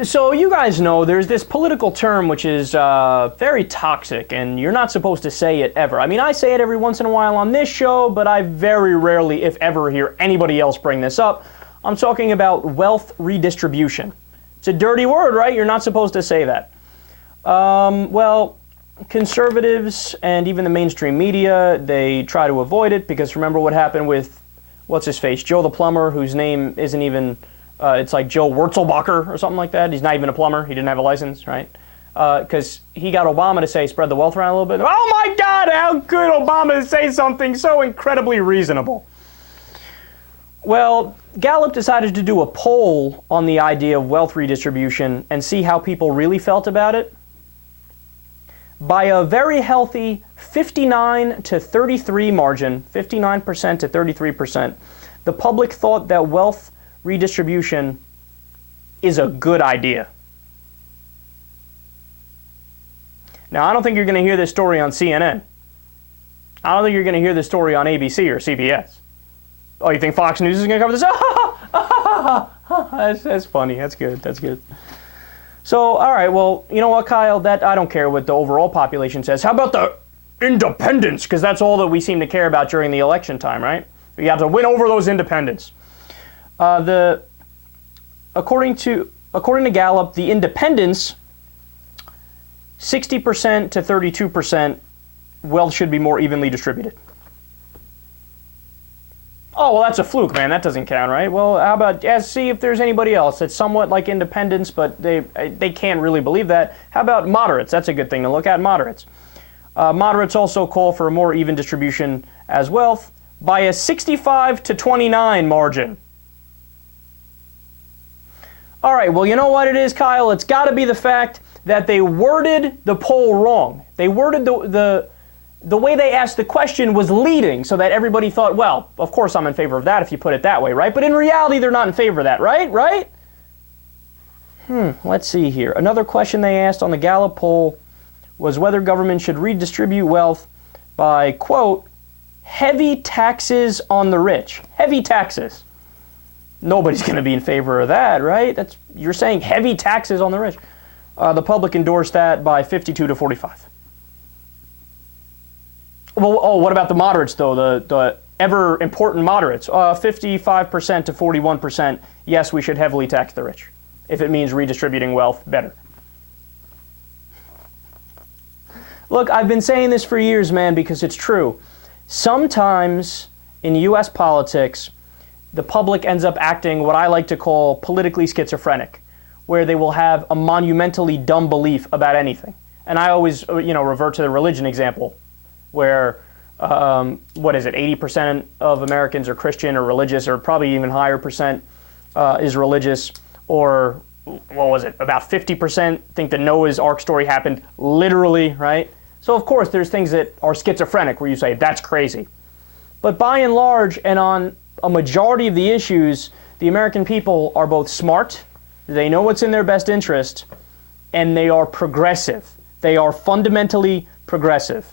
So you guys know there's this political term which is very toxic, and you're not supposed to say it ever. I mean, I say it every once in a while on this show, but I very rarely, if ever, hear anybody else bring this up. I'm talking about wealth redistribution. It's a dirty word, right? You're not supposed to say that. Well, conservatives and even the mainstream media, they try to avoid it because remember what happened with, what's his face, Joe the plumber, whose name isn't even... it's like Joe Wurzelbacher or something like that. He's not even a plumber. He didn't have a license, right? Because he got Obama to say spread the wealth around a little bit. Oh my God, how could Obama say something so incredibly reasonable? Well, Gallup decided to do a poll on the idea of wealth redistribution and see how people really felt about it. By a very healthy 59 to 33 margin, 59% to 33%, the public thought that wealth redistribution is a good idea. Now, I don't think you're going to hear this story on CNN. I don't think you're going to hear this story on ABC or CBS. Oh, you think Fox News is going to cover this? That's funny. That's good. That's good. So, all right, well, you know what, Kyle? That I don't care what the overall population says. How about the independents? Because that's all that we seem to care about during the election time, right? You have to win over those independents. According to Gallup, the independents, 60% to 32%, wealth should be more evenly distributed. Oh, well, that's a fluke, man. That doesn't count, right? Well, how about see if there's anybody else that's somewhat like independents, but they can't really believe that. How about moderates? That's a good thing to look at, moderates. Moderates also call for a more even distribution as wealth by a 65 to 29 margin. All right, well, you know what it is, Kyle? It's got to be the fact that they worded the poll wrong. They worded the way they asked the question was leading so that everybody thought, well, of course I'm in favor of that if you put it that way, right? But in reality, they're not in favor of that, right? Right? Let's see here. Another question they asked on the Gallup poll was whether government should redistribute wealth by, quote, heavy taxes on the rich. Heavy taxes. Nobody's going to be in favor of that, right? You're saying heavy taxes on the rich. The public endorsed that by 52 to 45. Well, oh, what about the moderates, though? The ever important moderates. 55% to 41%. Yes, we should heavily tax the rich if it means redistributing wealth better. Look, I've been saying this for years, man, because it's true. Sometimes in U.S. politics, the public ends up acting what I like to call politically schizophrenic, where they will have a monumentally dumb belief about anything. And I always, revert to the religion example, where, 80% of Americans are Christian or religious, or probably even higher percent is religious, or, about 50% think the Noah's Ark story happened literally, right? So, of course, there's things that are schizophrenic where you say, that's crazy. But by and large, and on a majority of the issues, the American people are both smart, they know what's in their best interest, and they are progressive. They are fundamentally progressive.